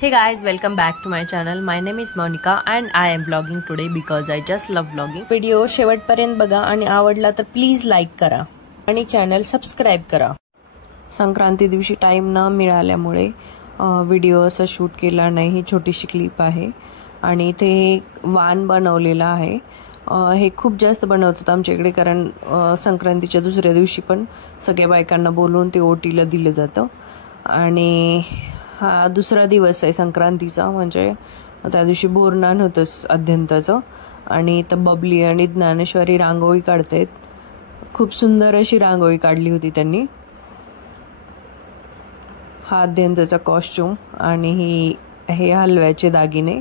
Hey guys, welcome back to my channel. My name is Monica and I am vlogging today because I just love vlogging. Video शेवटपर्यंत बघा आणि आवडला तर please like करा आणि channel subscribe करा. संक्रांती दिवशी टाइम न मिळाल्यामुळे व्हिडिओ असं शूट केला नाही. ही छोटीशी क्लिप आहे आणि इथे वान बनवलेला आहे. हे खूप जास्त बनवतात आमच्या इकडे कारण संक्रांतीच्या दुसऱ्या दिवशी पण सगळ्या बायकांना बोलवून ते ओटीला दिलं जातं आणि हा दुसरा दिवस आहे संक्रांतीचा. म्हणजे त्या दिवशी बोरनान होतं अद्यंताचं आणि इथं बबली आणि ज्ञानेश्वरी रांगोळी काढतायत. खूप सुंदर अशी रांगोळी काढली होती त्यांनी. हा अद्यंताचा कॉस्ट्यूम आणि हे हलव्याचे दागिने.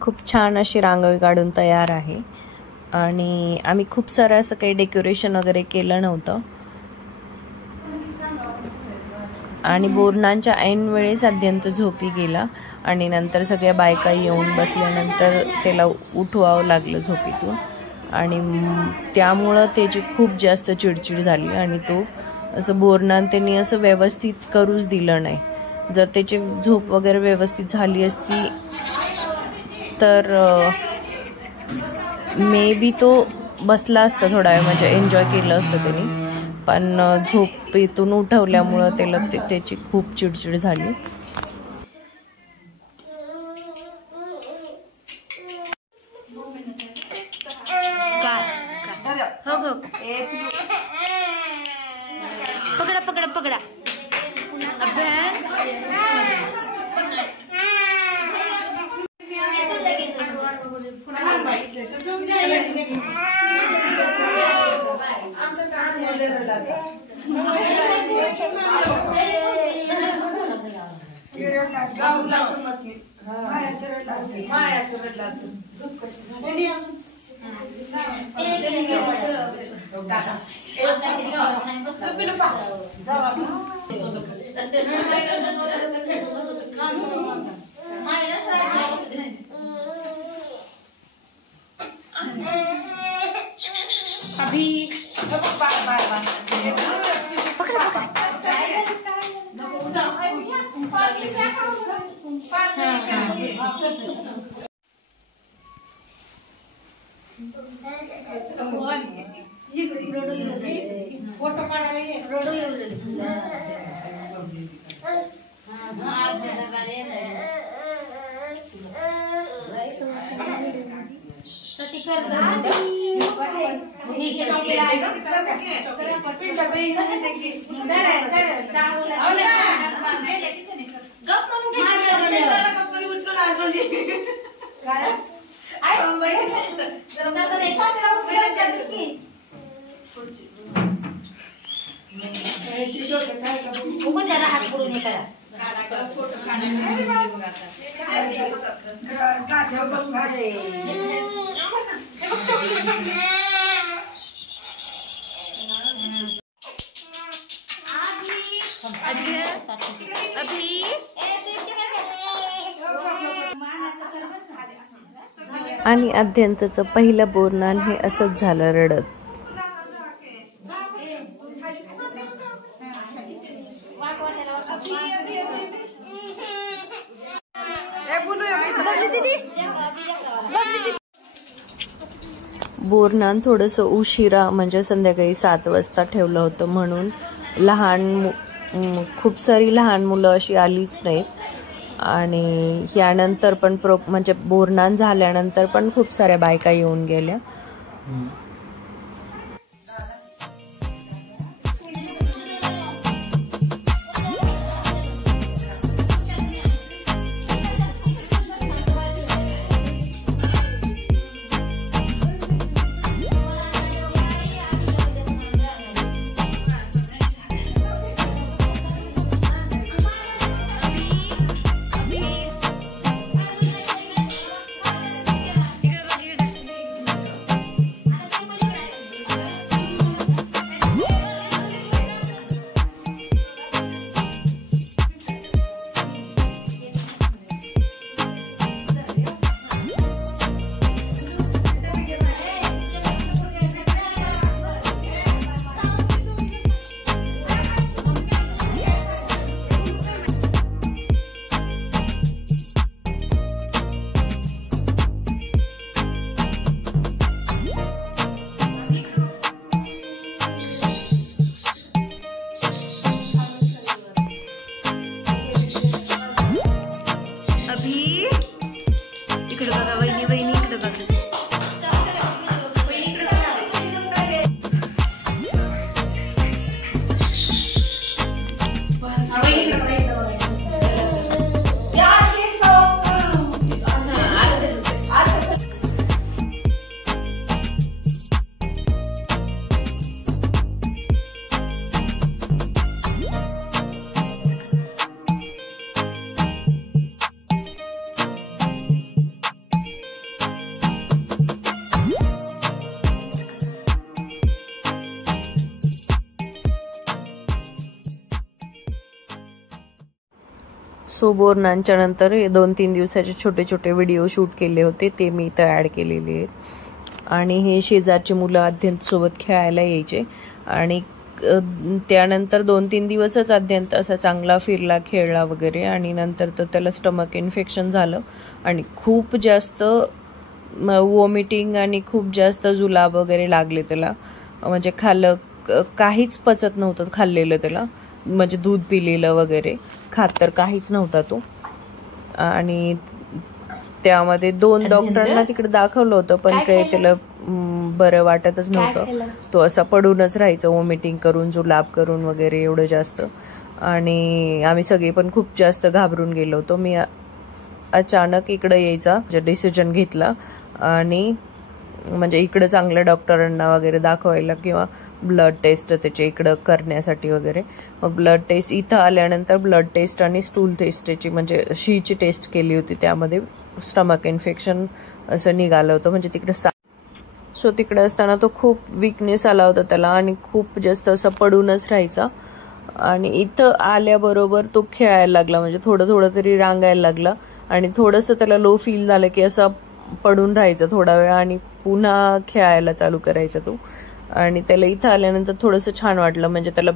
खूप छान अशी रांगोळी काढून तयार आहे आणि आम्ही खूप सारं असं काही डेकोरेशन वगैरे केलं नव्हतं आणि बोरनांच्या ऐन वेळेस अद्यंत झोपी गेला आणि नंतर सगळ्या बायका येऊन बसल्यानंतर त्याला उठवावं लागलं झोपीतून आणि त्यामुळं त्याची खूप जास्त चिडचिड झाली आणि तो असं बोरनान त्यांनी असं व्यवस्थित करूच दिलं नाही. जर त्याची झोप वगैरे व्यवस्थित झाली असती तर मे बी तो बसला असता थोडा वेळ, म्हणजे एन्जॉय केलं असतं त्यांनी. पण झोपेतून उठवल्यामुळं त्याला त्याची खूप चिडचिड झाली. पकडा पकडा पकडा अभी फोटो जरा हात पुढे नाही करा. फोटो आणि अध्यंतचं पहिलं बोरनान हे असंच झालं रडत. बोरनान थोडंसं उशिरा म्हणजे संध्याकाळी 7 वाजता ठेवलं होतं, म्हणून खूप सारी लहान मुलं अशी आलीच नाहीत. आणि यानंतर पण म्हणजे बोरनान झाल्यानंतर पण खूप साऱ्या बायका येऊन गेल्या. सो बोरनांच्या नंतर हे 2-3 दिवसाचे छोटे छोटे व्हिडिओ शूट केले होते, ते मी इथं ॲड केलेले आहेत. आणि हे शेजारची मुलं अध्यंत सोबत खेळायला यायचे. आणि त्यानंतर 2-3 दिवसच अध्यंत असा चांगला फिरला, खेळला वगैरे. आणि नंतर तर त्याला स्टमक इन्फेक्शन झालं आणि खूप जास्त वॉमिटिंग आणि खूप जास्त जुलाब वगैरे लागले त्याला. म्हणजे खाल्लं काहीच पचत नव्हतं खाल्लेलं त्याला, म्हणजे दूध पिलेलं वगैरे, खात तर काहीच नव्हता तो. आणि त्यामध्ये 2 डॉक्टरांना तिकडे दाखवलं होतं, पण काही त्याला बरं वाटतच नव्हतं. तो असा पडूनच राहायचं, वॉमिटिंग करून, जुलाब करून वगैरे एवढं जास्त. आणि आम्ही सगळे पण खूप जास्त घाबरून गेलो होतो. मी अचानक इकडं यायचा डिसिजन घेतला आणि म्हणजे इकडं चांगल्या डॉक्टरांना वगैरे दाखवायला किंवा ब्लड टेस्ट त्याच्या इकडं करण्यासाठी वगैरे. मग ब्लड टेस्ट इथं आल्यानंतर ब्लड टेस्ट आणि स्टूल टेस्टची म्हणजे शीची टेस्ट केली होती, त्यामध्ये स्टमक इन्फेक्शन असं निघालं होतं. म्हणजे तिकडे सो तिकडे असताना तो खूप विकनेस आला होता त्याला आणि खूप जास्त असं पडूनच राहायचा. आणि इथं आल्याबरोबर तो खेळायला लागला, म्हणजे थोडं थोडं तरी रांगायला लागला. आणि थोडंसं त्याला लो फील झालं की असं पडून राहायचं थोडा वेळ आणि पुन्हा खेळायला चालू करायचा तो. आणि त्याला इथं आल्यानंतर थोडंसं छान वाटलं, म्हणजे त्याला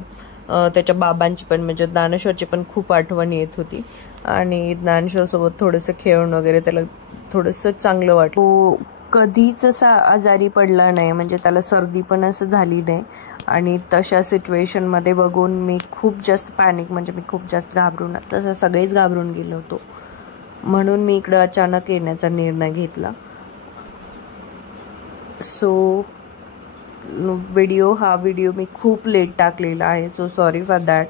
त्याच्या बाबांची पण म्हणजे ज्ञानेश्वरची पण खूप आठवण येत होती. आणि ज्ञानेश्वरसोबत थोडंसं खेळून वगैरे त्याला थोडंसं चांगलं वाटलं. तो कधीच असा आजारी पडला नाही, म्हणजे त्याला सर्दी पण असं झाली नाही. आणि तशा सिच्युएशनमध्ये बघून मी खूप जास्त पॅनिक, म्हणजे मी खूप जास्त घाबरून, तसं सगळेच घाबरून गेलो होतो. म्हणून मी इकडं अचानक येण्याचा निर्णय घेतला. सो हा व्हिडिओ मी खूप लेट टाकलेला आहे, सो सॉरी फॉर दॅट.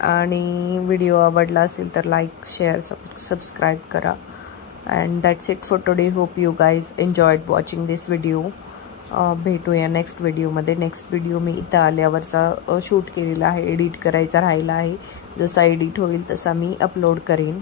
आणि व्हिडिओ आवडला असेल तर लाईक, शेअर, सबस्क्राईब करा. And that's it for today. Hope you guys enjoyed watching this video. भेटूया नेक्स्ट व्हिडिओमध्ये. नेक्स्ट व्हिडिओ मी इथं आल्यावरचा शूट केलेला आहे, एडिट करायचा राहिला आहे. जसा एडिट होईल तसा मी अपलोड करेन.